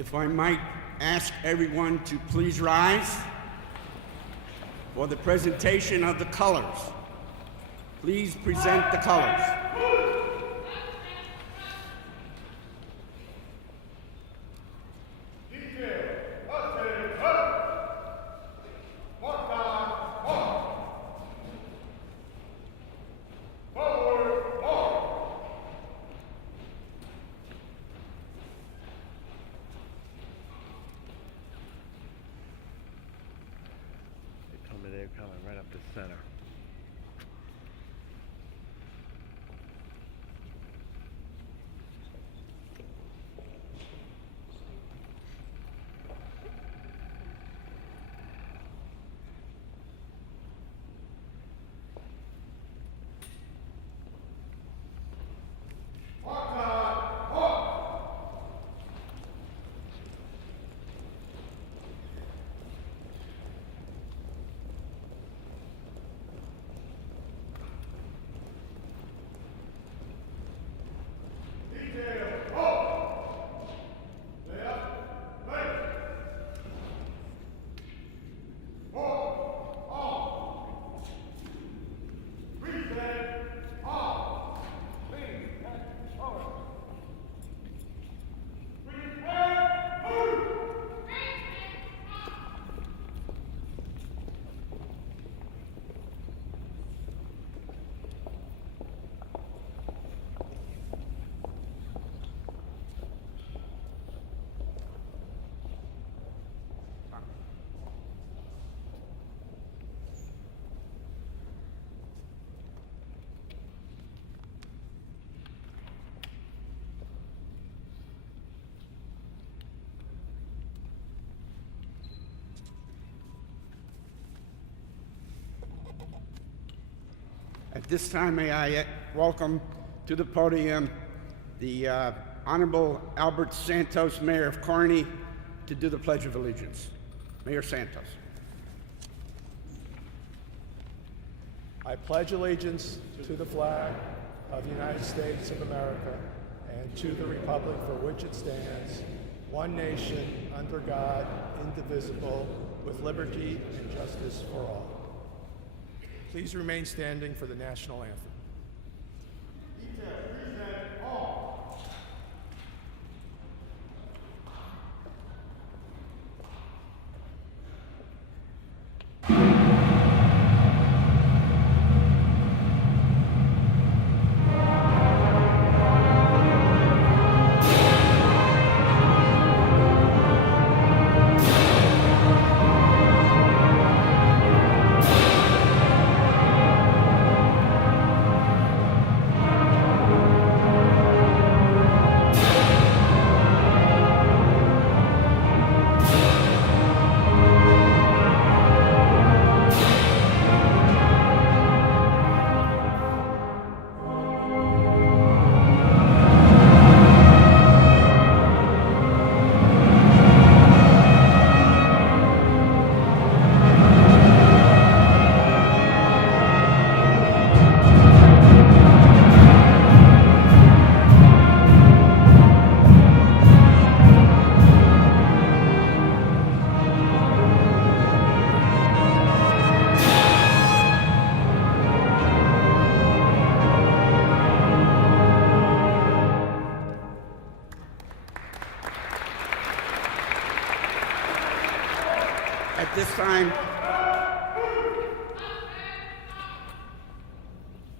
If I might ask everyone to please rise for the presentation of the colors. Please present the colors. They're coming right up the center. At this time, may I welcome to the podium the Honorable Albert Santos, Mayor of Kearney, to do the Pledge of Allegiance. Mayor Santos. I pledge allegiance to the flag of the United States of America and to the republic for which it stands, one nation, under God, indivisible, with liberty and justice for all. Please remain standing for the national anthem.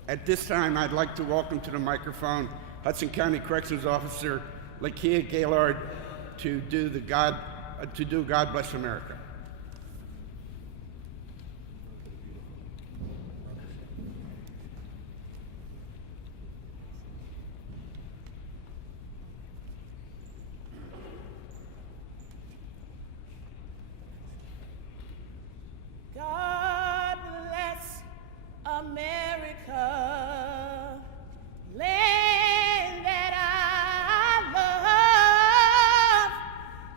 At this time, I'd like to welcome to the microphone Hudson County Corrections Officer Lakia Gaylord to do God Bless America. God bless America, land that I love.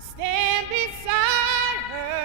Stand beside her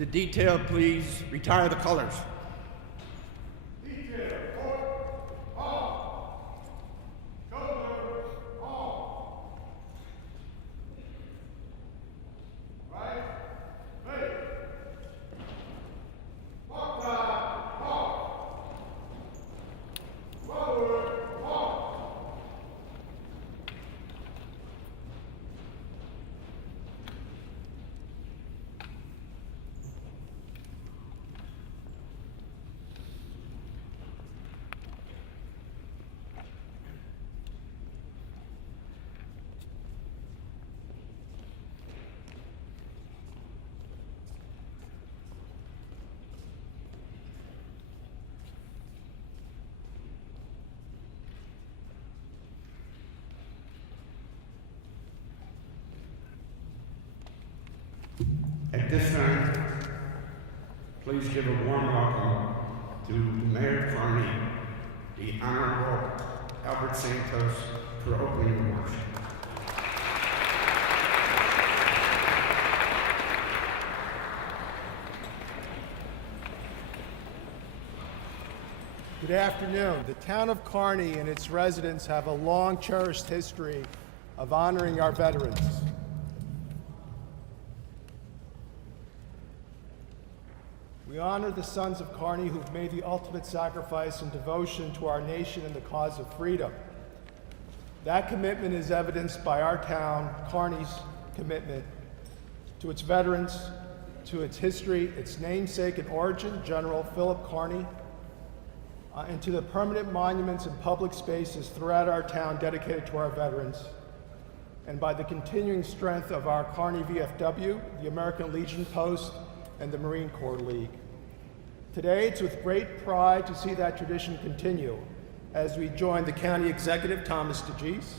the detail please retire the colors? At this time, please give a warm welcome to the Mayor of Kearney, the Honorable Albert Santos, for opening remarks. Good afternoon. The town of Kearney and its residents have a long cherished history of honoring our veterans. We honor the sons of Kearney who've made the ultimate sacrifice and devotion to our nation and the cause of freedom. That commitment is evidenced by our town, Kearney's commitment to its veterans, to its history, its namesake and origin, General Philip Kearney, and to the permanent monuments and public spaces throughout our town dedicated to our veterans, and by the continuing strength of our Kearney VFW, the American Legion Post, and the Marine Corps League. Today, it's with great pride to see that tradition continue as we join the County Executive, Thomas DeGise,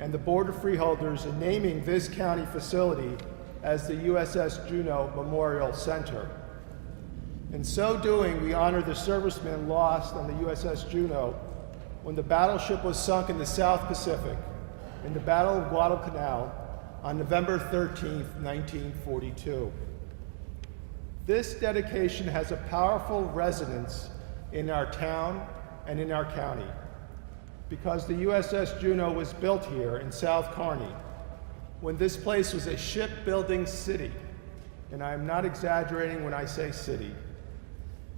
and the Board of Freeholders in naming this county facility as the USS Juneau Memorial Center. In so doing, we honor the servicemen lost on the USS Juneau when the battleship was sunk in the South Pacific in the Battle of Guadalcanal on November 13, 1942. This dedication has a powerful resonance in our town and in our county because the USS Juneau was built here in South Kearney when this place was a shipbuilding city, and I am not exaggerating when I say city.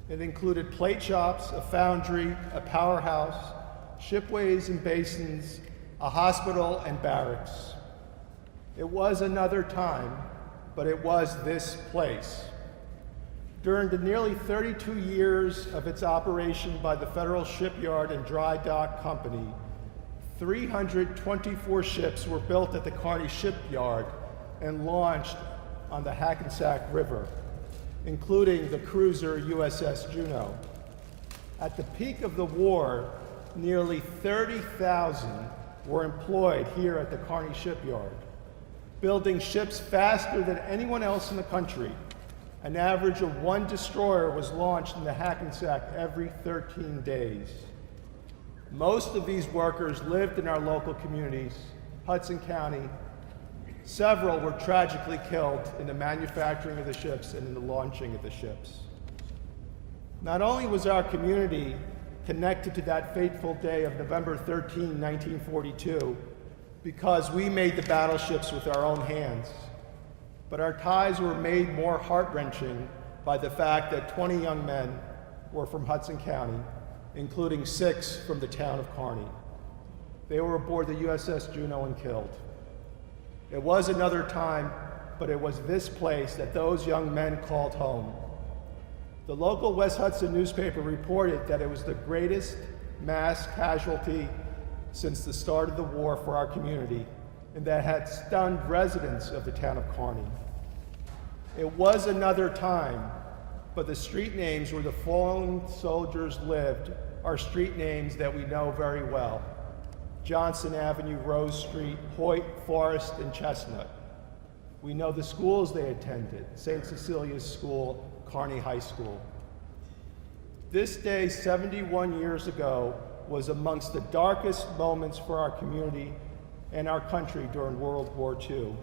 It included plate shops, a foundry, a powerhouse, shipways and basins, a hospital, and barracks. It was another time, but it was this place. During the nearly 32 years of its operation by the Federal Shipyard and Dry Dock Company, 324 ships were built at the Kearney Shipyard and launched on the Hackensack River, including the cruiser USS Juneau. At the peak of the war, nearly 30,000 were employed here at the Kearney Shipyard, building ships faster than anyone else in the country. An average of 1 destroyer was launched in the Hackensack every 13 days. Most of these workers lived in our local communities, Hudson County. Several were tragically killed in the manufacturing of the ships and in the launching of the ships. Not only was our community connected to that fateful day of November 13, 1942, because we made the battleships with our own hands, but our ties were made more heart-wrenching by the fact that 20 young men were from Hudson County, including 6 from the town of Kearney. They were aboard the USS Juneau and killed. It was another time, but it was this place that those young men called home. The local West Hudson newspaper reported that it was the greatest mass casualty since the start of the war for our community, and that had stunned residents of the town of Kearney. It was another time, but the street names where the fallen soldiers lived are street names that we know very well: Johnson Avenue, Rose Street, Hoyt, Forest, and Chestnut. We know the schools they attended: St. Cecilia's School, Kearney High School. This day 71 years ago was amongst the darkest moments for our community and our country during World War II.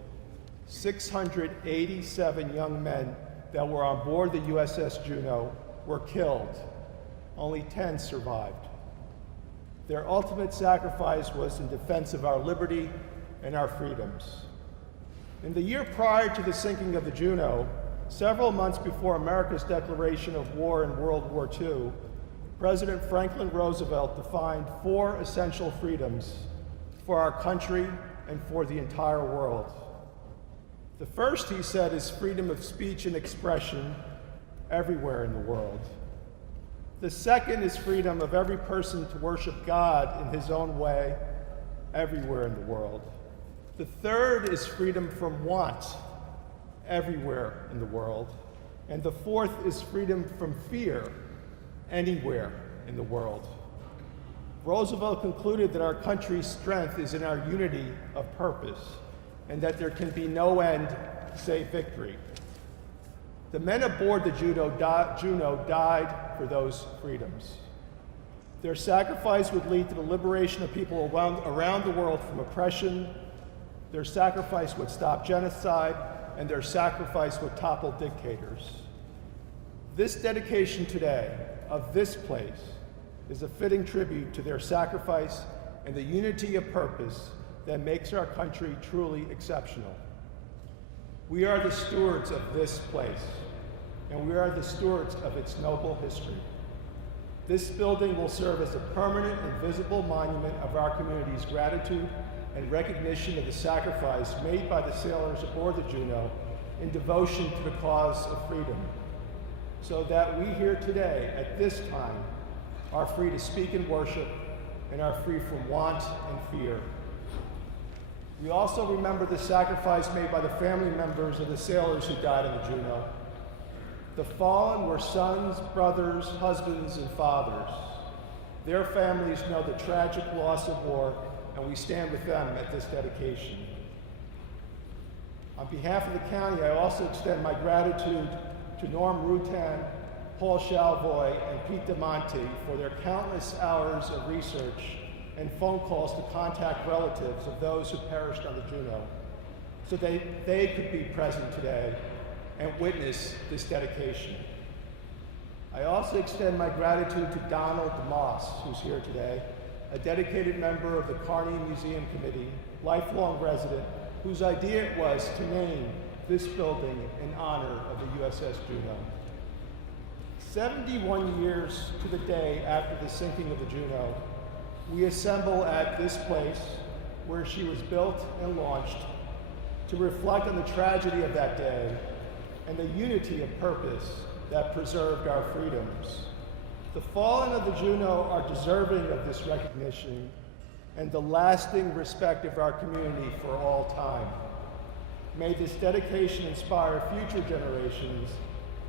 687 young men that were on board the USS Juneau were killed. Only 10 survived. Their ultimate sacrifice was in defense of our liberty and our freedoms. In the year prior to the sinking of the Juneau, several months before America's declaration of war in World War II, President Franklin Roosevelt defined 4 essential freedoms for our country and for the entire world. The first, he said, is freedom of speech and expression everywhere in the world. The second is freedom of every person to worship God in his own way everywhere in the world. The third is freedom from want everywhere in the world. And the fourth is freedom from fear anywhere in the world. Roosevelt concluded that our country's strength is in our unity of purpose and that there can be no end save victory. The men aboard the Juneau died for those freedoms. Their sacrifice would lead to the liberation of people around the world from oppression. Their sacrifice would stop genocide, and their sacrifice would topple dictators. This dedication today of this place is a fitting tribute to their sacrifice and the unity of purpose that makes our country truly exceptional. We are the stewards of this place, and we are the stewards of its noble history. This building will serve as a permanent and visible monument of our community's gratitude and recognition of the sacrifice made by the sailors aboard the Juneau in devotion to the cause of freedom, so that we here today, at this time, are free to speak and worship and are free from want and fear. We also remember the sacrifice made by the family members of the sailors who died on the Juneau. The fallen were sons, brothers, husbands, and fathers. Their families know the tragic loss of war, and we stand with them at this dedication. On behalf of the county, I also extend my gratitude to Norm Rutan, Paul Shalvoy, and Pete DeMonte for their countless hours of research and phone calls to contact relatives of those who perished on the Juneau, so they could be present today and witness this dedication. I also extend my gratitude to Donald DeMoss, who's here today, a dedicated member of the Carney Museum Committee, lifelong resident, whose idea it was to name this building in honor of the USS Juneau. 71 years to the day after the sinking of the Juneau, we assemble at this place where she was built and launched to reflect on the tragedy of that day and the unity of purpose that preserved our freedoms. The fallen of the Juneau are deserving of this recognition and the lasting respect of our community for all time. May this dedication inspire future generations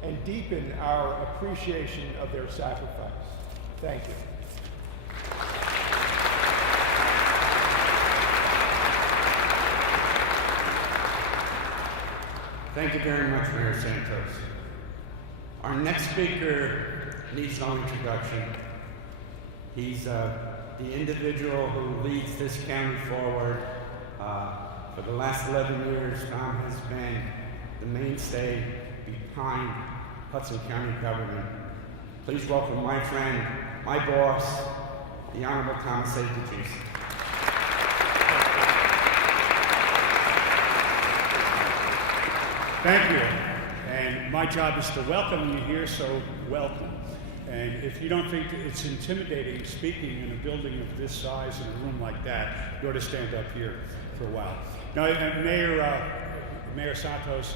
and deepen our appreciation of their sacrifice. Thank you. Thank you very much, Mayor Santos. Our next speaker needs no introduction. He's the individual who leads this county forward. For the last 11 years, Tom has been the mainstay behind Hudson County government. Please welcome my friend, my boss, the Honorable Thomas A. DeGise. Thank you. And my job is to welcome you here, so welcome. And if you don't think it's intimidating speaking in a building of this size in a room like that, you ought to stand up here for a while. Now, Mayor Santos,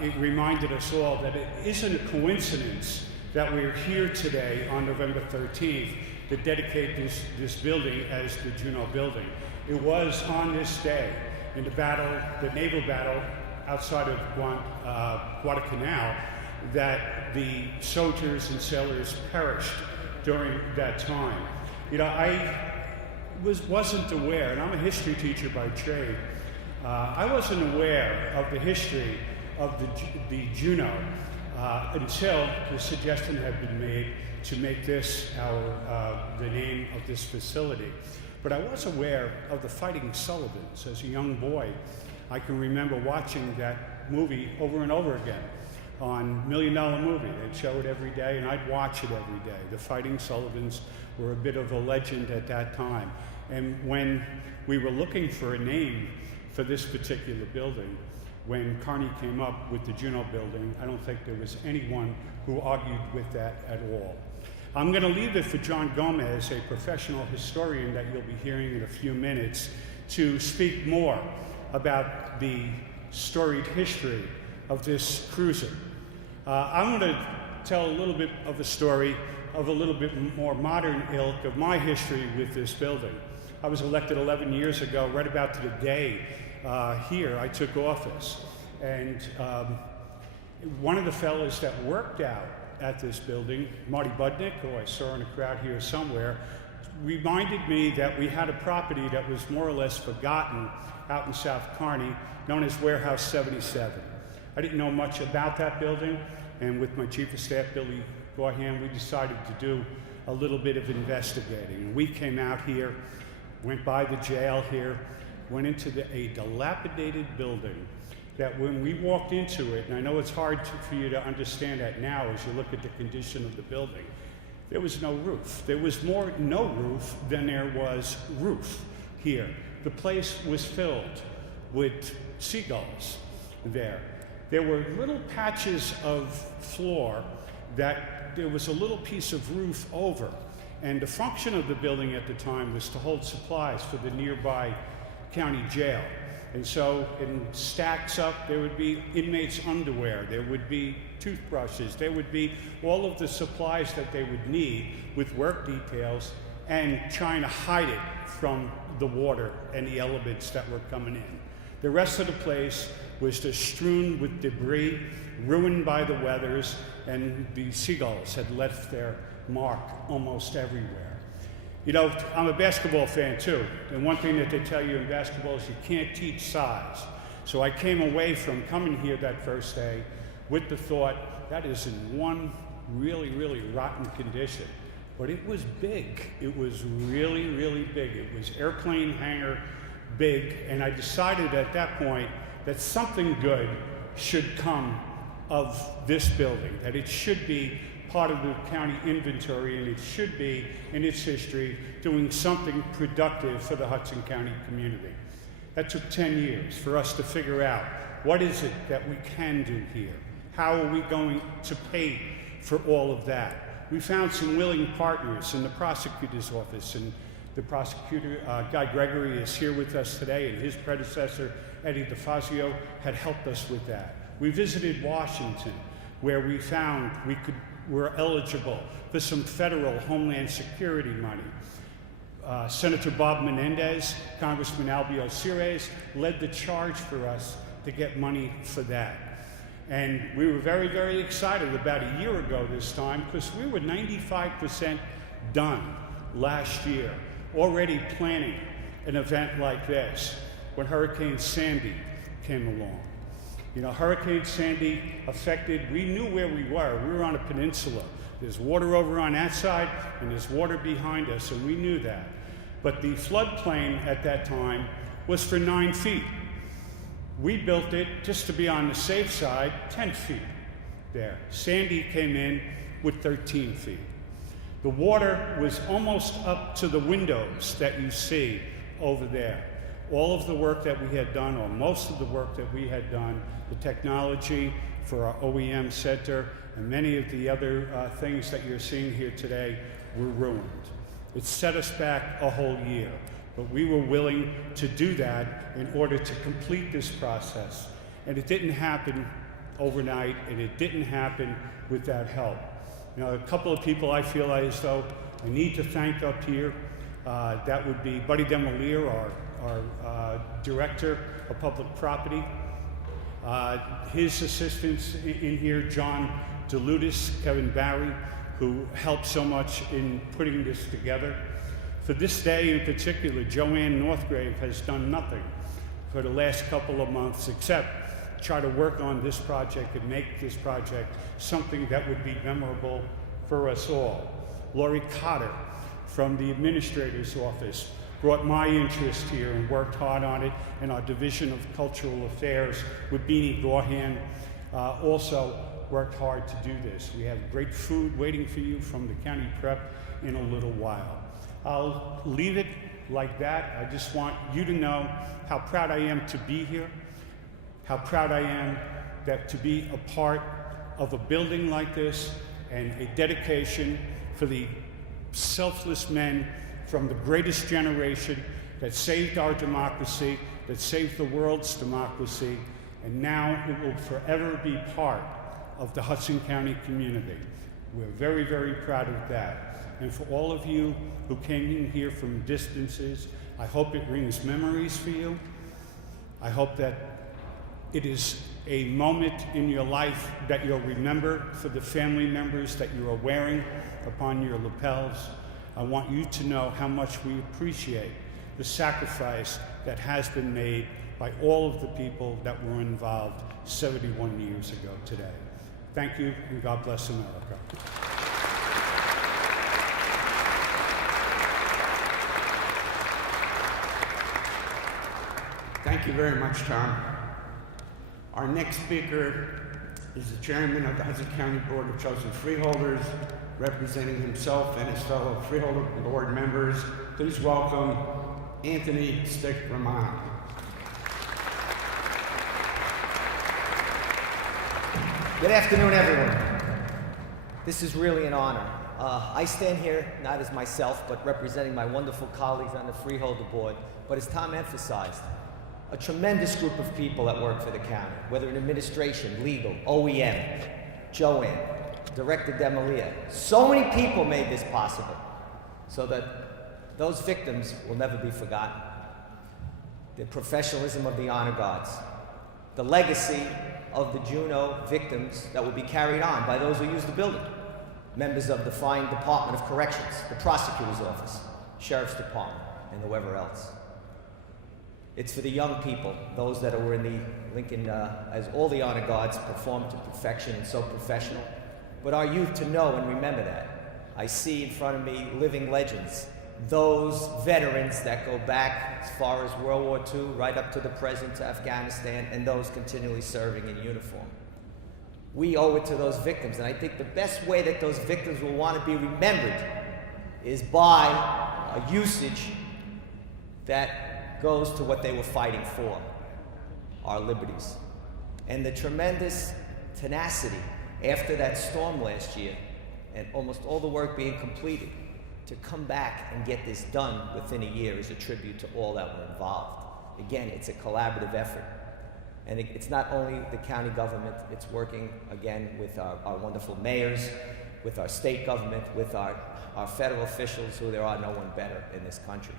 it reminded us all that it isn't a coincidence that we're here today on November 13th to dedicate this building as the Juneau building. It was on this day in the naval battle outside of Guadalcanal that the soldiers and sailors perished during that time. You know, I wasn't aware, and I'm a history teacher by trade, I wasn't aware of the history of the Juneau until the suggestion had been made to make this the name of this facility. But I was aware of the Fighting Sullivans as a young boy. I can remember watching that movie over and over again. on $1 Million Movie. They'd show it every day, and I'd watch it every day. The Fighting Sullivans were a bit of a legend at that time. And when we were looking for a name for this particular building, when Carney came up with the Juneau building, I don't think there was anyone who argued with that at all. I'm going to leave it for John Gomez, a professional historian that you'll be hearing in a few minutes, to speak more about the storied history of this cruiser. I'm going to tell a little bit of a story of a little bit more modern ilk of my history with this building. I was elected 11 years ago, right about to the day here I took office. And one of the fellows that worked out at this building, Marty Budnick, who I saw in a crowd here somewhere, reminded me that we had a property that was more or less forgotten out in South Kearney, known as Warehouse 77. I didn't know much about that building, and with my Chief of Staff, Billy Gorham, we decided to do a little bit of investigating. And we came out here, went by the jail here, went into a dilapidated building that when we walked into it, and I know it's hard for you to understand that now as you look at the condition of the building, there was no roof. There was more no roof than there was roof here. The place was filled with seagulls there. There were little patches of floor that there was a little piece of roof over. And the function of the building at the time was to hold supplies for the nearby county jail. And so in stacks up, there would be inmates' underwear, there would be toothbrushes, there would be all of the supplies that they would need with work details, and trying to hide it from the water and the elements that were coming in. The rest of the place was just strewn with debris, ruined by the weathers, and the seagulls had left their mark almost everywhere. You know, I'm a basketball fan too, and one thing that they tell you in basketball is you can't teach size. So I came away from coming here that first day with the thought, that is in one really, really rotten condition. But it was big. It was really, really big. It was airplane hangar big, and I decided at that point that something good should come of this building, that it should be part of the county inventory, and it should be, in its history, doing something productive for the Hudson County community. That took 10 years for us to figure out what is it that we can do here? How are we going to pay for all of that? We found some willing partners in the prosecutor's office, and the prosecutor, Guy Gregory, is here with us today, and his predecessor, Eddie DeFazio, had helped us with that. We visited Washington, where we found we were eligible for some federal Homeland Security money. Senator Bob Menendez, Congressman Albio Cires led the charge for us to get money for that. And we were very, very excited about a year ago this time, because we were 95% done last year, already planning an event like this when Hurricane Sandy came along. You know, Hurricane Sandy affected, we knew where we were. We were on a peninsula. There's water over on that side, and there's water behind us, and we knew that. But the floodplain at that time was for 9 feet. We built it, just to be on the safe side, 10 feet there. Sandy came in with 13 feet. The water was almost up to the windows that you see over there. All of the work that we had done, or most of the work that we had done, the technology for our OEM center, and many of the other things that you're seeing here today were ruined. It set us back a whole year, but we were willing to do that in order to complete this process. And it didn't happen overnight, and it didn't happen without help. You know, a couple of people I feel as though I need to thank up here. That would be Buddy Demolier, our Director of Public Property. His assistants in here, John DeLutis, Kevin Barry, who helped so much in putting this together. For this day in particular, Joanne Northgrave has done nothing for the last couple of months except try to work on this project and make this project something that would be memorable for us all. Lori Cotter from the Administrator's Office brought my interest here and worked hard on it, and our Division of Cultural Affairs with Beanie Gorham also worked hard to do this. We have great food waiting for you from the county prep in a little while. I'll leave it like that. I just want you to know how proud I am to be here, how proud I am that to be a part of a building like this and a dedication for the selfless men from the greatest generation that saved our democracy, that saved the world's democracy, and now it will forever be part of the Hudson County community. We're very, very proud of that. And for all of you who came in here from distances, I hope it brings memories for you. I hope that it is a moment in your life that you'll remember for the family members that you are wearing upon your lapels. I want you to know how much we appreciate the sacrifice that has been made by all of the people that were involved 71 years ago today. Thank you, and God bless America. Thank you very much, Tom. Our next speaker is the chairman of the Hudson County Board of Chosen Freeholders, representing himself and his fellow freeholder board members. Please welcome Anthony Stick Romano. Good afternoon, everyone. This is really an honor. I stand here not as myself, but representing my wonderful colleagues on the Freeholder Board, but as Tom emphasized, a tremendous group of people that work for the county, whether in administration, legal, OEM, Joanne, Director Demalia. So many people made this possible so that those victims will never be forgotten. The professionalism of the honor guards, the legacy of the Juneau victims that will be carried on by those who use the building, members of the fine Department of Corrections, the prosecutor's office, sheriff's department, and whoever else. It's for the young people, those that were in the Lincoln, as all the honor guards performed to perfection and so professional, but our youth to know and remember that. I see in front of me living legends, those veterans that go back as far as World War II, right up to the present, to Afghanistan, and those continually serving in uniform. We owe it to those victims, and I think the best way that those victims will want to be remembered is by a usage that goes to what they were fighting for, our liberties. And the tremendous tenacity after that storm last year, and almost all the work being completed, to come back and get this done within a year is a tribute to all that were involved. Again, it's a collaborative effort. And it's not only the county government, it's working again with our wonderful mayors, with our state government, with our federal officials, who there are no one better in this country.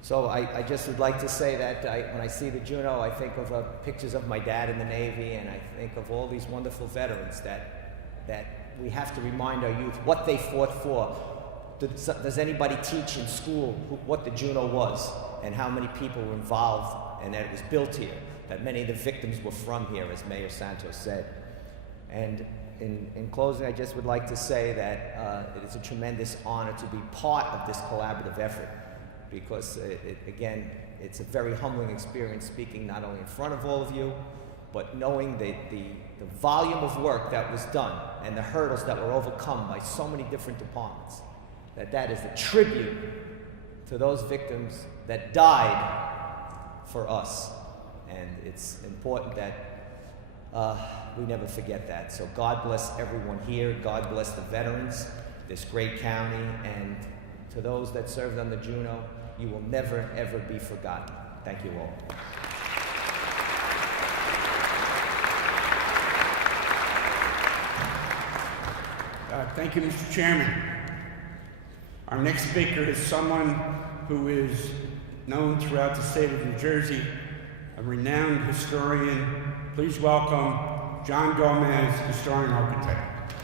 So I just would like to say that when I see the Juneau, I think of pictures of my dad in the Navy, and I think of all these wonderful veterans that we have to remind our youth what they fought for. Does anybody teach in school what the Juneau was and how many people were involved and that it was built here, that many of the victims were from here, as Mayor Santos said. And in closing, I just would like to say that it is a tremendous honor to be part of this collaborative effort, because again, it's a very humbling experience speaking not only in front of all of you, but knowing the volume of work that was done and the hurdles that were overcome by so many different departments, that is a tribute to those victims that died for us. And it's important that we never forget that. So God bless everyone here. God bless the veterans, this great county, and to those that served on the Juneau, you will never, ever be forgotten. Thank you all. Thank you, Mr. Chairman. Our next speaker is someone who is known throughout the state of New Jersey, a renowned historian. Please welcome John Gomez, historian architect.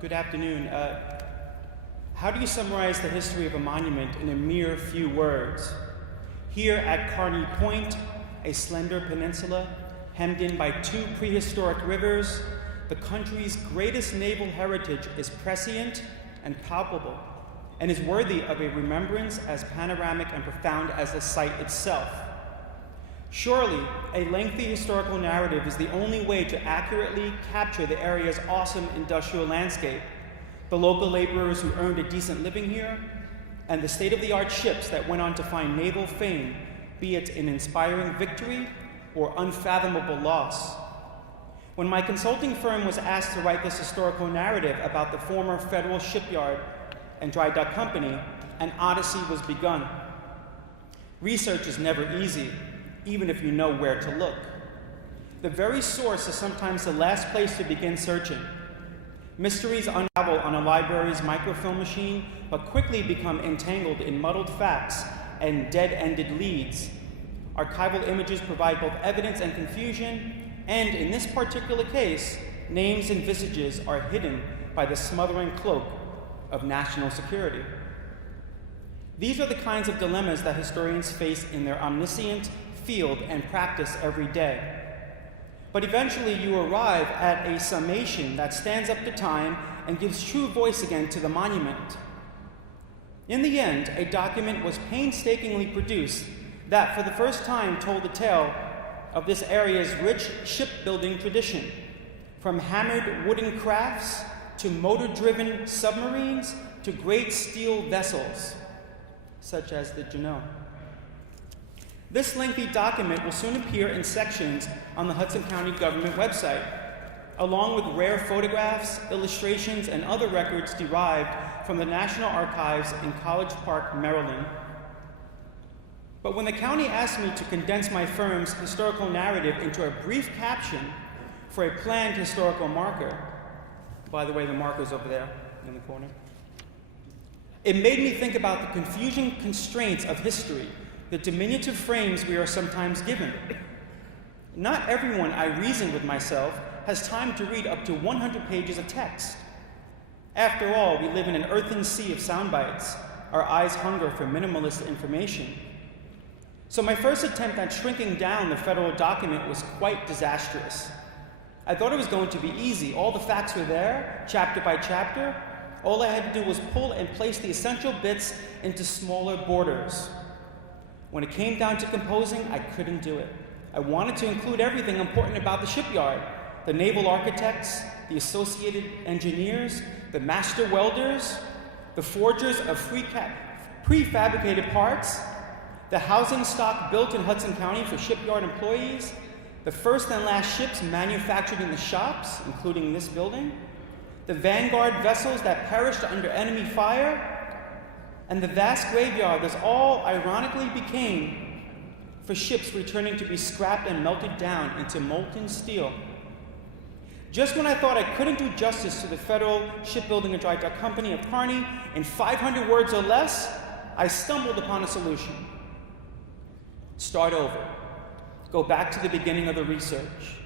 Good afternoon. How do you summarize the history of a monument in a mere few words? Here at Kearney Point, a slender peninsula hemmed in by two prehistoric rivers, the country's greatest naval heritage is prescient and palpable. and is worthy of a remembrance as panoramic and profound as the site itself. Surely, a lengthy historical narrative is the only way to accurately capture the area's awesome industrial landscape, the local laborers who earned a decent living here, and the state-of-the-art ships that went on to find naval fame, be it an inspiring victory or unfathomable loss. When my consulting firm was asked to write this historical narrative about the former federal shipyard and dry dock company, an odyssey was begun. Research is never easy, even if you know where to look. The very source is sometimes the last place to begin searching. Mysteries unravel on a library's microfilm machine, but quickly become entangled in muddled facts and dead-ended leads. Archival images provide both evidence and confusion, and in this particular case, names and visages are hidden by the smothering cloak of national security. These are the kinds of dilemmas that historians face in their omniscient field and practice every day. But eventually you arrive at a summation that stands up to time and gives true voice again to the monument. In the end, a document was painstakingly produced that for the first time told the tale of this area's rich shipbuilding tradition, from hammered wooden crafts to motor-driven submarines to great steel vessels, such as the Juneau. This lengthy document will soon appear in sections on the Hudson County government website, along with rare photographs, illustrations, and other records derived from the National Archives in College Park, Maryland. But when the county asked me to condense my firm's historical narrative into a brief caption for a planned historical marker, by the way, the marker's over there in the corner, it made me think about the confusing constraints of history, the diminutive frames we are sometimes given. Not everyone, I reasoned with myself, has time to read up to 100 pages of text. After all, we live in an earthen sea of sound bites. Our eyes hunger for minimalist information. So my first attempt at shrinking down the federal document was quite disastrous. I thought it was going to be easy. All the facts were there, chapter by chapter. All I had to do was pull and place the essential bits into smaller borders. When it came down to composing, I couldn't do it. I wanted to include everything important about the shipyard: the naval architects, the associated engineers, the master welders, the forgers of prefabricated parts, the housing stock built in Hudson County for shipyard employees, the first and last ships manufactured in the shops, including this building, the vanguard vessels that perished under enemy fire, and the vast graveyard that all ironically became for ships returning to be scrapped and melted down into molten steel. Just when I thought I couldn't do justice to the Federal Shipbuilding and Dry Dock Company of Kearney in 500 words or less, I stumbled upon a solution. Start over. Go back to the beginning of the research.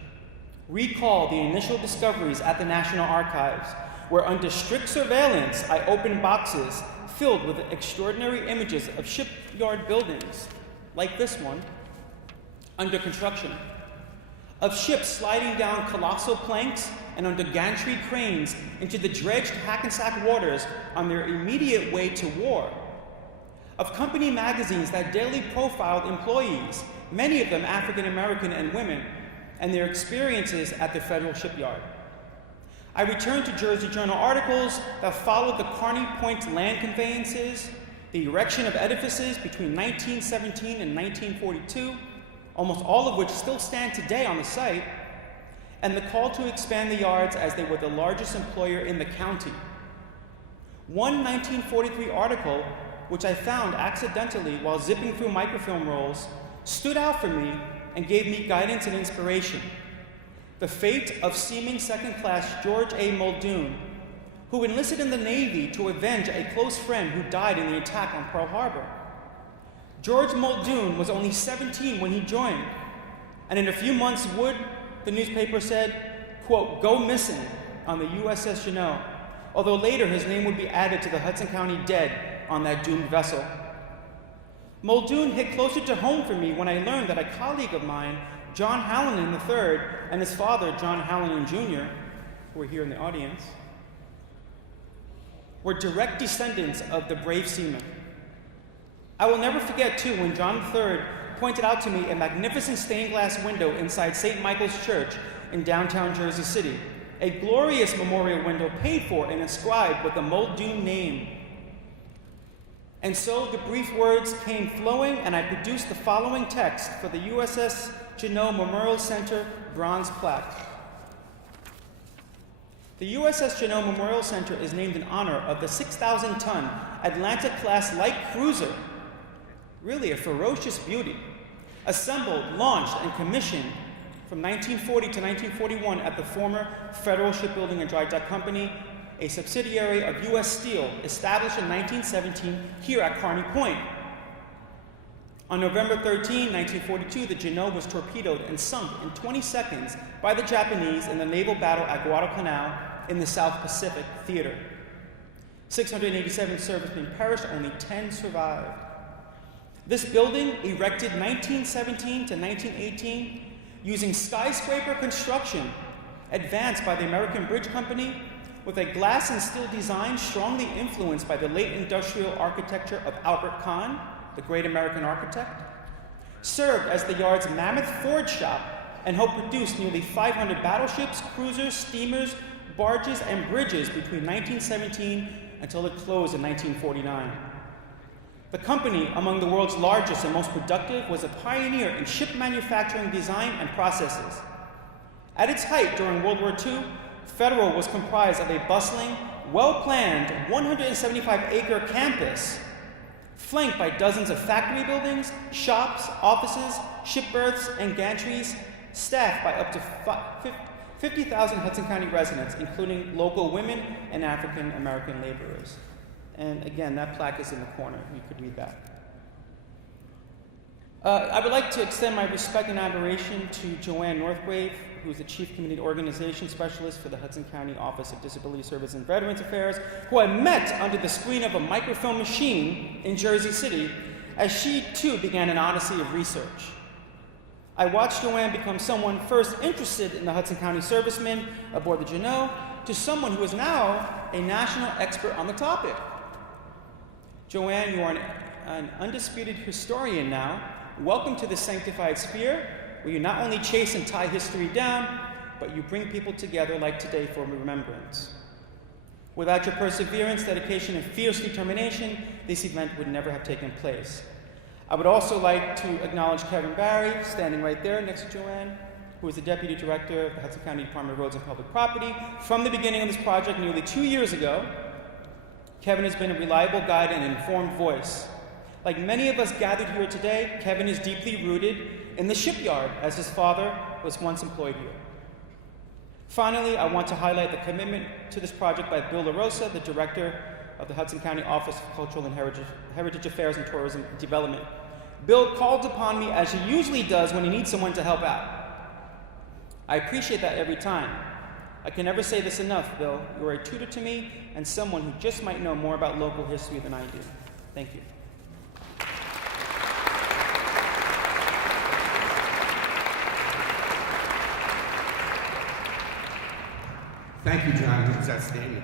Recall the initial discoveries at the National Archives, where under strict surveillance I opened boxes filled with extraordinary images of shipyard buildings, like this one, under construction, of ships sliding down colossal planks and under gantry cranes into the dredged Hackensack waters on their immediate way to war, of company magazines that daily profiled employees, many of them African American and women, and their experiences at the federal shipyard. I returned to Jersey Journal articles that followed the Kearney Point land conveyances, the erection of edifices between 1917 and 1942, almost all of which still stand today on the site, and the call to expand the yards as they were the largest employer in the county. One 1943 article, which I found accidentally while zipping through microfilm rolls, stood out for me and gave me guidance and inspiration. The fate of Seaman Second Class George A. Muldoon, who enlisted in the Navy to avenge a close friend who died in the attack on Pearl Harbor. George Muldoon was only 17 when he joined, and in a few months would, the newspaper said, quote, go missing on the USS Juneau, although later his name would be added to the Hudson County dead on that doomed vessel. Muldoon hit closer to home for me when I learned that a colleague of mine, John Hallinan III, and his father, John Hallinan Jr., who are here in the audience, were direct descendants of the brave seamen. I will never forget, too, when John III pointed out to me a magnificent stained glass window inside St. Michael's Church in downtown Jersey City, a glorious memorial window paid for and inscribed with the Muldoon name. And so the brief words came flowing, and I produced the following text for the USS Juneau Memorial Center bronze plaque. The USS Juneau Memorial Center is named in honor of the 6,000-ton Atlanta-class light cruiser, really a ferocious beauty, assembled, launched, and commissioned from 1940 to 1941 at the former Federal Shipbuilding and Dry Dock Company, a subsidiary of U.S. Steel, established in 1917 here at Kearney Point. On November 13, 1942, the Juneau was torpedoed and sunk in 20 seconds by the Japanese in the naval battle at Guadalcanal in the South Pacific Theater. 687 servicemen perished, only 10 survived. This building, erected 1917 to 1918, using skyscraper construction advanced by the American Bridge Company, with a glass and steel design strongly influenced by the late industrial architecture of Albert Kahn, the great American architect, served as the yard's mammoth forge shop and helped produce nearly 500 battleships, cruisers, steamers, barges, and bridges between 1917 until it closed in 1949. The company, among the world's largest and most productive, was a pioneer in ship manufacturing design and processes. At its height during World War II, Federal was comprised of a bustling, well-planned 175-acre campus, flanked by dozens of factory buildings, shops, offices, ship berths, and gantries, staffed by up to 50,000 Hudson County residents, including local women and African American laborers. And again, that plaque is in the corner. You could read that. I would like to extend my respect and admiration to Joanne Northgrave, who is the Chief Community Organization Specialist for the Hudson County Office of Disability Services and Veterans Affairs, who I met under the screen of a microfilm machine in Jersey City as she, too, began an odyssey of research. I watched Joanne become someone first interested in the Hudson County servicemen aboard the Juneau to someone who is now a national expert on the topic. Joanne, you are an undisputed historian now. Welcome to the sanctified sphere, where you not only chase and tie history down, but you bring people together like today for remembrance. Without your perseverance, dedication, and fierce determination, this event would never have taken place. I would also like to acknowledge Kevin Barry, standing right there next to Joanne, who is the Deputy Director of the Hudson County Department of Roads and Public Property. From the beginning of this project nearly 2 years ago, Kevin has been a reliable guide and informed voice. Like many of us gathered here today, Kevin is deeply rooted in the shipyard, as his father was once employed here. Finally, I want to highlight the commitment to this project by Bill LaRosa, the Director of the Hudson County Office of Cultural and Heritage Affairs and Tourism Development. Bill called upon me, as he usually does when he needs someone to help out. I appreciate that every time. I can never say this enough, Bill. You are a tutor to me and someone who just might know more about local history than I do. Thank you. Thank you, John. That's outstanding.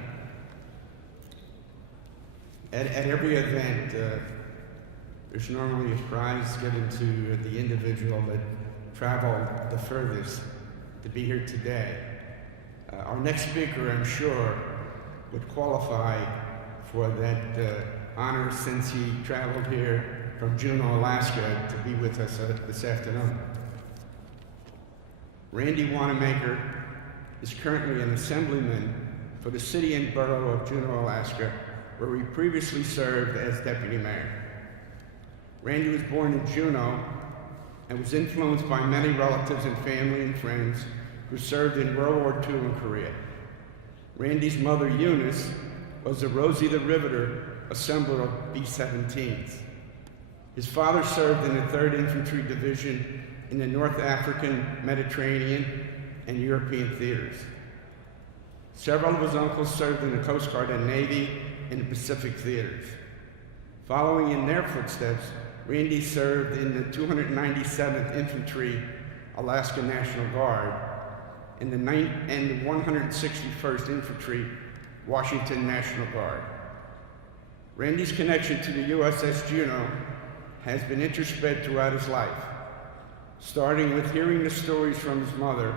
At every event, there's normally a prize given to the individual that traveled the furthest to be here today. Our next speaker, I'm sure, would qualify for that honor since he traveled here from Juneau, Alaska, to be with us this afternoon. Randy Wanamaker is currently an assemblyman for the city and borough of Juneau, Alaska, where he previously served as deputy mayor. Randy was born in Juneau and was influenced by many relatives and family and friends who served in World War II and Korea. Randy's mother, Eunice, was a Rosie the Riveter assembler of B-17s. His father served in the 3rd Infantry Division in the North African, Mediterranean, and European theaters. Several of his uncles served in the Coast Guard and Navy and the Pacific theaters. Following in their footsteps, Randy served in the 297th Infantry Alaska National Guard and the 161st Infantry Washington National Guard. Randy's connection to the USS Juneau has been intersped throughout his life, starting with hearing the stories from his mother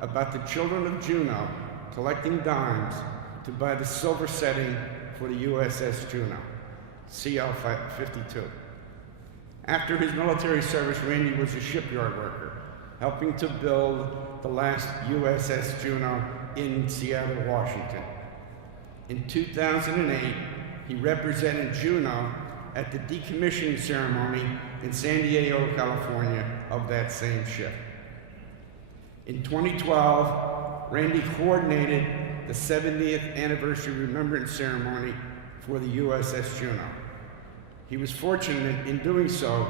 about the children of Juneau collecting dimes to buy the silver setting for the USS Juneau, CL-52. After his military service, Randy was a shipyard worker, helping to build the last USS Juneau in Seattle, Washington. In 2008, he represented Juneau at the decommissioning ceremony in San Diego, California, of that same ship. In 2012, Randy coordinated the 70th anniversary remembrance ceremony for the USS Juneau. He was fortunate in doing so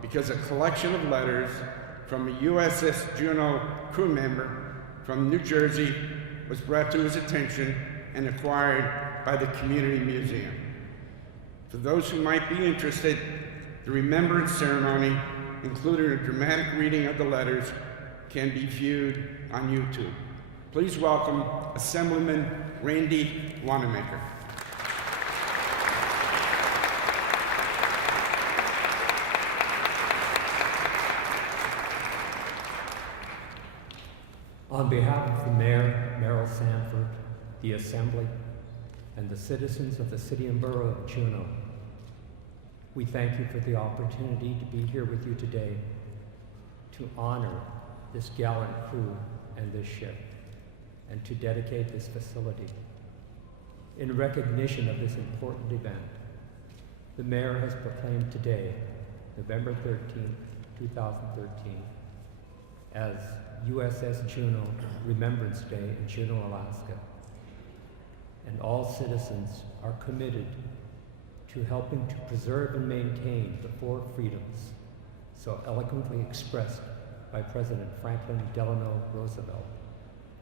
because a collection of letters from a USS Juneau crew member from New Jersey was brought to his attention and acquired by the Community Museum. For those who might be interested, the remembrance ceremony, including a dramatic reading of the letters, can be viewed on YouTube. Please welcome Assemblyman Randy Wanamaker. On behalf of the Mayor, Merrill Sanford, the Assembly, and the citizens of the City and Borough of Juneau, we thank you for the opportunity to be here with you today to honor this gallant crew and this ship, and to dedicate this facility. In recognition of this important event, the Mayor has proclaimed today, November 13, 2013, as USS Juneau Remembrance Day in Juneau, Alaska. And all citizens are committed to helping to preserve and maintain the four freedoms so eloquently expressed by President Franklin Delano Roosevelt,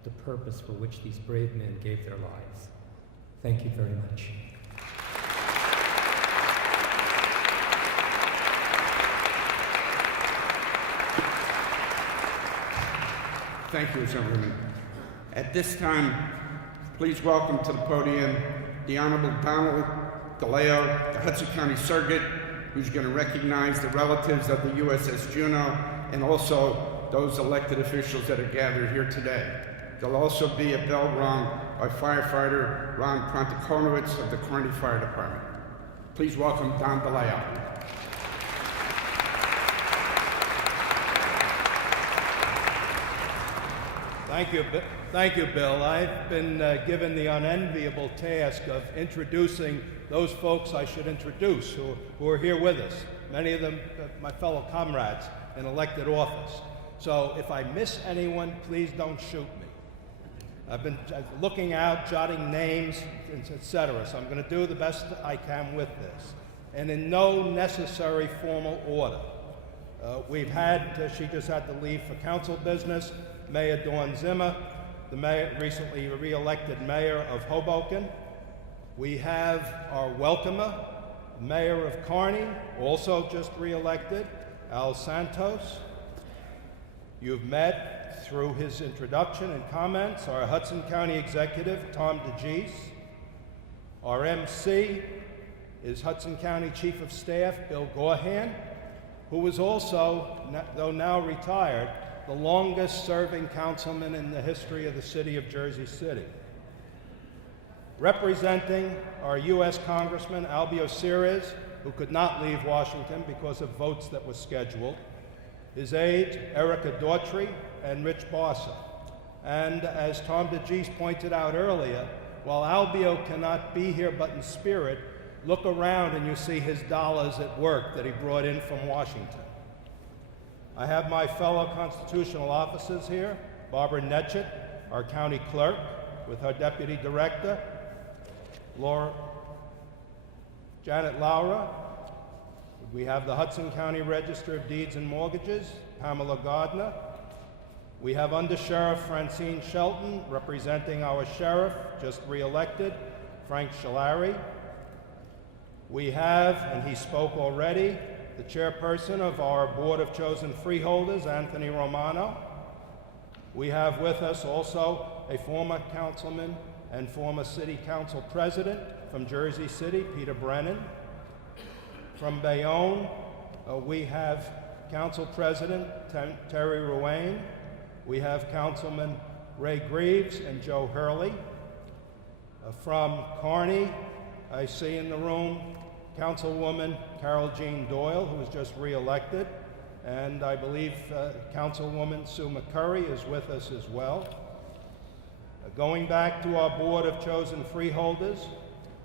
the purpose for which these brave men gave their lives. Thank you very much. Thank you, Assemblyman. At this time, please welcome to the podium the Honorable Donald DeLeo, the Hudson County Surrogate, who's going to recognize the relatives of the USS Juneau and also those elected officials that are gathered here today. There'll also be a bell rung by firefighter Ron Prontokonowitz of the Kearney Fire Department. Please welcome Don DeLeo. Thank you, Bill. I've been given the unenviable task of introducing those folks I should introduce who are here with us, many of them my fellow comrades in elected office. So if I miss anyone, please don't shoot me. I've been looking out, jotting names, etc. So I'm going to do the best I can with this. And in no necessary formal order. She just had to leave for council business, Mayor Dawn Zimmer, the recently re-elected mayor of Hoboken. We have our welcomer, Mayor of Kearney, also just re-elected, Al Santos. You've met, through his introduction and comments, our Hudson County Executive, Tom DeGise. Our MC is Hudson County Chief of Staff, Bill Gorhan, who is also, though now retired, the longest-serving councilman in the history of the city of Jersey City. Representing our U.S. Congressman, Albio Ceres, who could not leave Washington because of votes that were scheduled, his aides, Erica Daughtry and Rich Barsa. And as Tom DeGise pointed out earlier, while Albio cannot be here but in spirit, look around and you see his dollars at work that he brought in from Washington. I have my fellow constitutional officers here, Barbara Netchett, our county clerk, with her deputy director, Janet Laura. We have the Hudson County Register of Deeds and Mortgages, Pamela Gardner. We have Under Sheriff Francine Shelton, representing our sheriff, just re-elected, Frank Shalari. We have, and he spoke already, the chairperson of our Board of Chosen Freeholders, Anthony Romano. We have with us also a former councilman and former city council president, from Jersey City, Peter Brennan. From Bayonne, we have Council President Terry Ruane. We have Councilman Ray Greaves and Joe Hurley. From Kearney, I see in the room Councilwoman Carol Jean Doyle, who was just re-elected, and I believe Councilwoman Sue McCurry is with us as well. Going back to our board of chosen freeholders,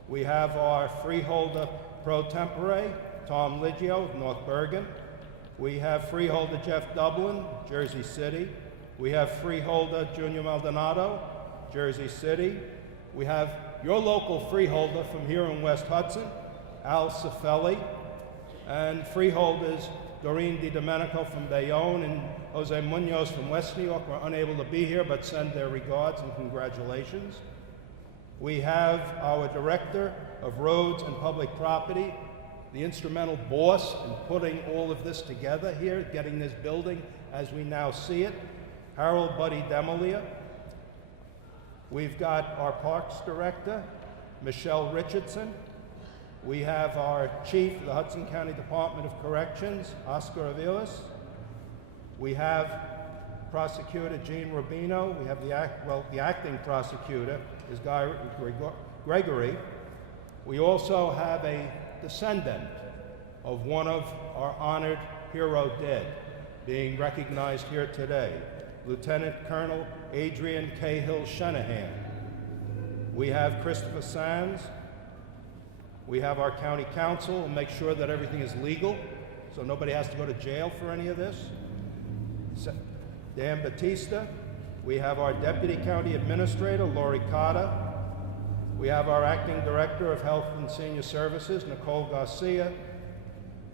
we have our freeholder pro tempore, Tom Liggio of North Bergen. We have freeholder Jeff Dublin, Jersey City. We have freeholder Junior Maldonado, Jersey City. We have your local freeholder from here in West Hudson, Al Cifelli, and freeholders Doreen DiDomenico from Bayonne and Jose Munoz from West New York were unable to be here but send their regards and congratulations. We have our Director of Roads and Public Property, the instrumental boss in putting all of this together here, getting this building as we now see it, Harold Buddy Demolier. We've got our Parks Director, Michelle Richardson. We have our Chief of the Hudson County Department of Corrections, Oscar Aviles. We have Prosecutor Gene Rubino. We have the acting prosecutor is Guy Gregory. We also have a descendant of one of our honored hero dead being recognized here today, Lieutenant Colonel Adrian Cahill Shenahan. We have Christopher Sands. We have our county council and make sure that everything is legal so nobody has to go to jail for any of this. Dan Batista. We have our deputy county administrator, Lori Cotta. We have our acting director of health and senior services, Nicole Garcia.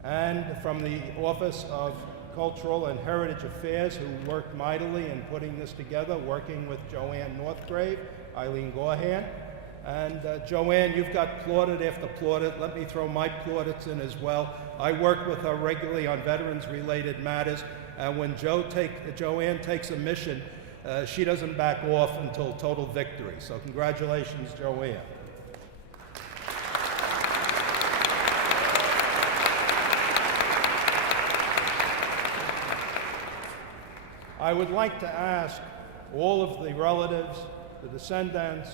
And from the Office of Cultural and Heritage Affairs, who worked mightily in putting this together, working with Joanne Northgrave, Eileen Gorhan. And Joanne, you've got plaudit after plaudit. Let me throw my plaudits in as well. I work with her regularly on veterans-related matters, and when Joanne takes a mission, she doesn't back off until total victory. So congratulations, Joanne. I would like to ask all of the relatives, the descendants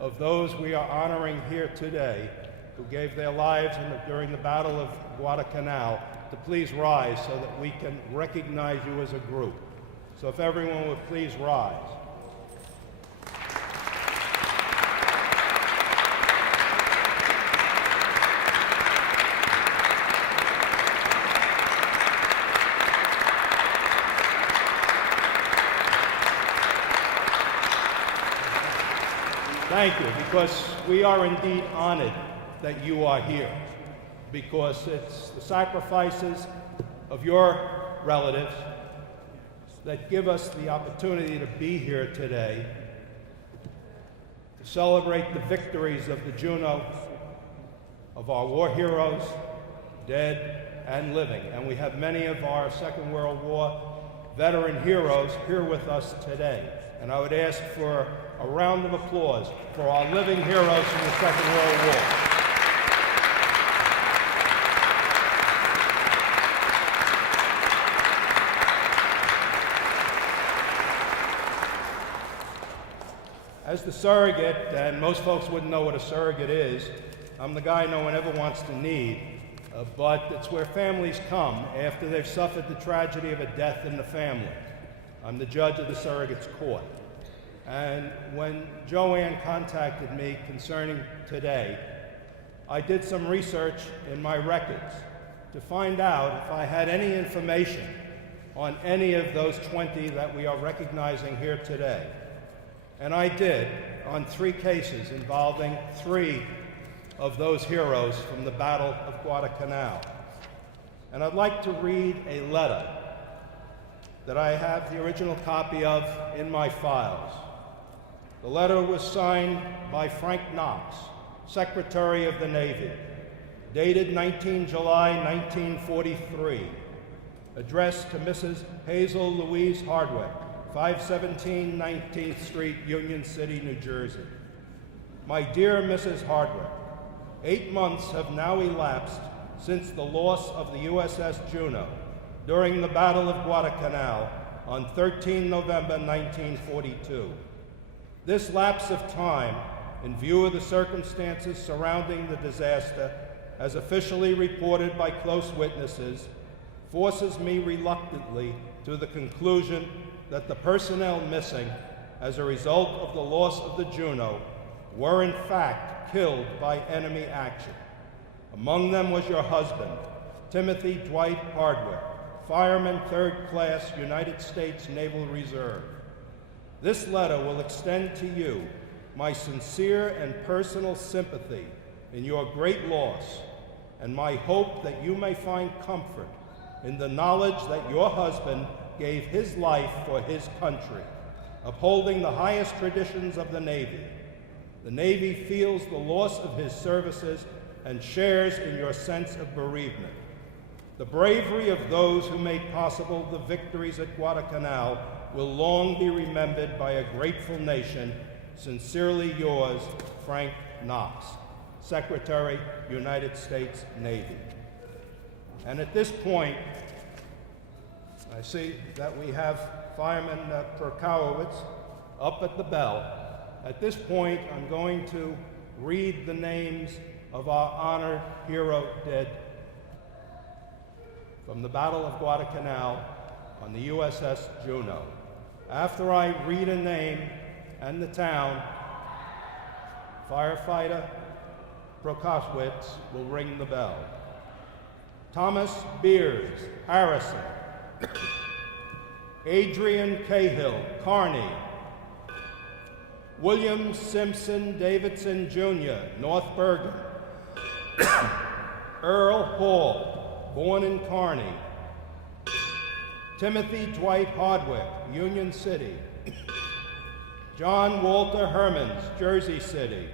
of those we are honoring here today who gave their lives during the Battle of Guadalcanal to please rise so that we can recognize you as a group. So if everyone would please rise. Thank you, because we are indeed honored that you are here, because it's the sacrifices of your relatives that give us the opportunity to be here today to celebrate the victories of the Juneau, of our war heroes, dead and living. And we have many of our Second World War veteran heroes here with us today. And I would ask for a round of applause for our living heroes from the Second World War. As the surrogate, and most folks wouldn't know what a surrogate is, I'm the guy no one ever wants to need, but it's where families come after they've suffered the tragedy of a death in the family. I'm the judge of the surrogate's court. And when Joanne contacted me concerning today, I did some research in my records to find out if I had any information on any of those 20 that we are recognizing here today. And I did on 3 cases involving 3 of those heroes from the Battle of Guadalcanal. And I'd like to read a letter that I have the original copy of in my files. The letter was signed by Frank Knox, Secretary of the Navy, dated 19 July 1943, addressed to Mrs. Hazel Louise Hardwick, 517 19th Street, Union City, New Jersey. My dear Mrs. Hardwick, 8 months have now elapsed since the loss of the USS Juneau during the Battle of Guadalcanal on 13 November 1942. This lapse of time, in view of the circumstances surrounding the disaster, as officially reported by close witnesses, forces me reluctantly to the conclusion that the personnel missing as a result of the loss of the Juneau were in fact killed by enemy action. Among them was your husband, Timothy Dwight Hardwick, Fireman 3rd Class, United States Naval Reserve. This letter will extend to you my sincere and personal sympathy in your great loss, and my hope that you may find comfort in the knowledge that your husband gave his life for his country, upholding the highest traditions of the Navy. The Navy feels the loss of his services and shares in your sense of bereavement. The bravery of those who made possible the victories at Guadalcanal will long be remembered by a grateful nation. Sincerely yours, Frank Knox, Secretary, United States Navy. And at this point, I see that we have Fireman Perkowitz up at the bell. At this point, I'm going to read the names of our honored hero dead from the Battle of Guadalcanal on the USS Juneau. After I read a name and the town, Firefighter Prokopowicz will ring the bell. Thomas Beers, Harrison. Adrian Cahill, Kearney. William Simpson Davidson, Jr., North Bergen. Earl Hall, born in Kearney. Timothy Dwight Hardwick, Union City. John Walter Hermans, Jersey City.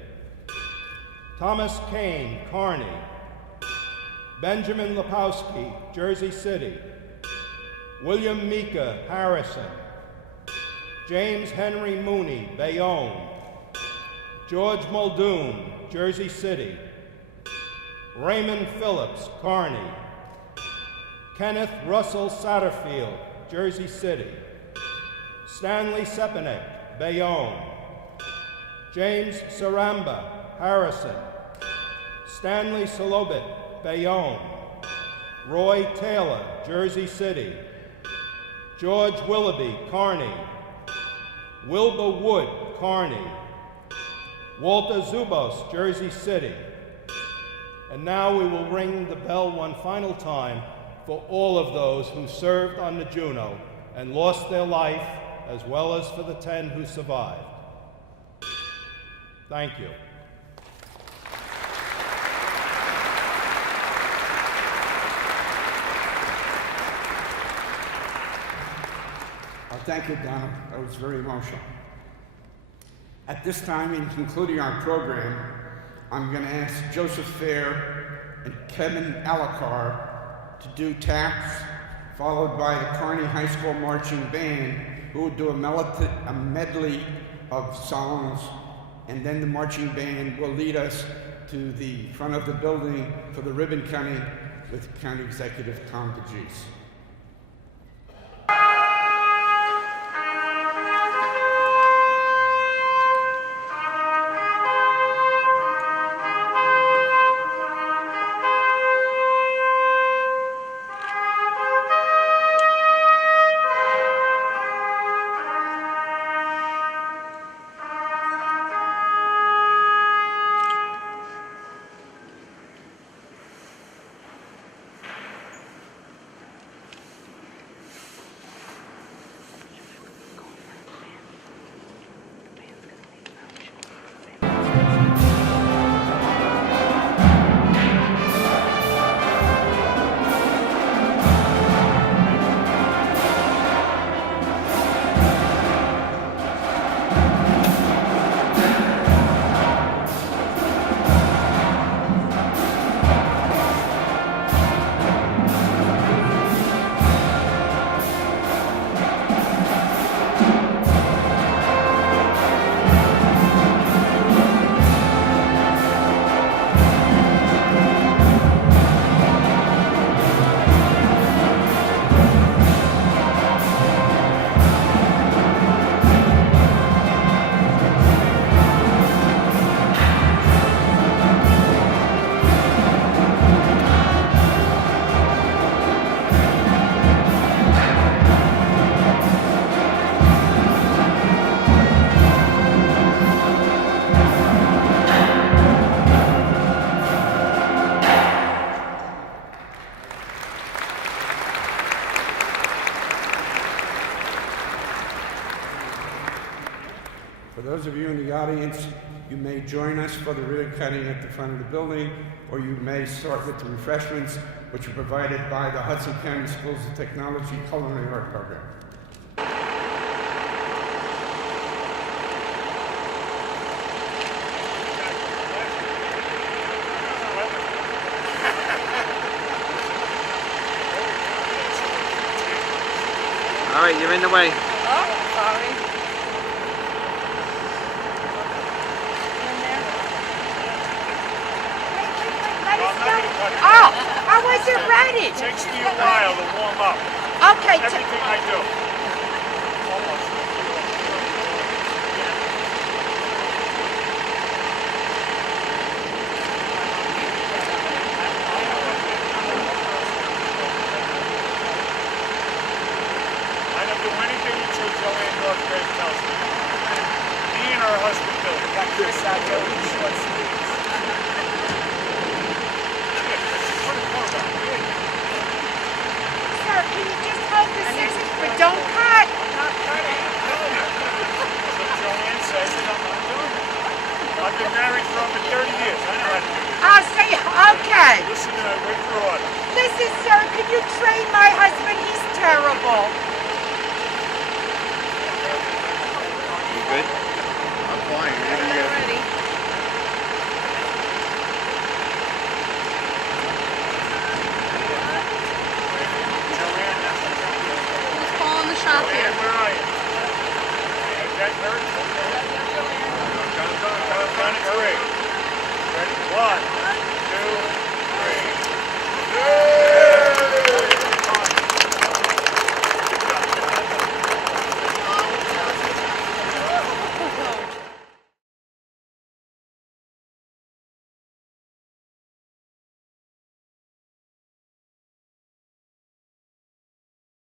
Thomas Kane, Kearney. Benjamin Lepowski, Jersey City. William Mika, Harrison. James Henry Mooney, Bayonne. George Muldoon, Jersey City. Raymond Phillips, Kearney. Kenneth Russell Satterfield, Jersey City. Stanley Sepanek, Bayonne. James Saramba, Harrison. Stanley Solobit, Bayonne. Roy Taylor, Jersey City. George Willoughby, Kearney. Wilbur Wood, Kearney. Walter Zubos, Jersey City. And now we will ring the bell one final time for all of those who served on the Juneau and lost their life, as well as for the 10 who survived. Thank you. Thank you, Donald. That was very emotional. At this time, in concluding our program, I'm going to ask Joseph Fair and Kevin Alakar to do taps, followed by the Kearney High School Marching Band, who will do a medley of songs, and then the marching band will lead us to the front of the building for the ribbon cutting with County Executive Tom DeGise. For those of you in the audience, you may join us for the ribbon cutting at the front of the building, or you may start with the refreshments, which are provided by the Hudson County Schools of Technology Culinary Art Program. All right, you're in the way. Oh, sorry. Let us go. Oh, I wasn't ready. It takes me a while to warm up. Okay. Everything I do. I don't do anything until Joanne Northgrave tells me. Me and her husband Bill. Got Chris out there with the short sleeves. Sir, can you just hold the scissors, but don't cut? I'm not cutting. So Joanne says that I'm not doing it. I've been married for over 30 years. I know how to do this. I'll say, okay. Listen to that, wait for order. Listen, sir, can you train my husband? He's terrible. You good? I'm fine. Ready. Who's calling the shop here? Joanne, where are you? That hurt? Count to three. Ready? 1,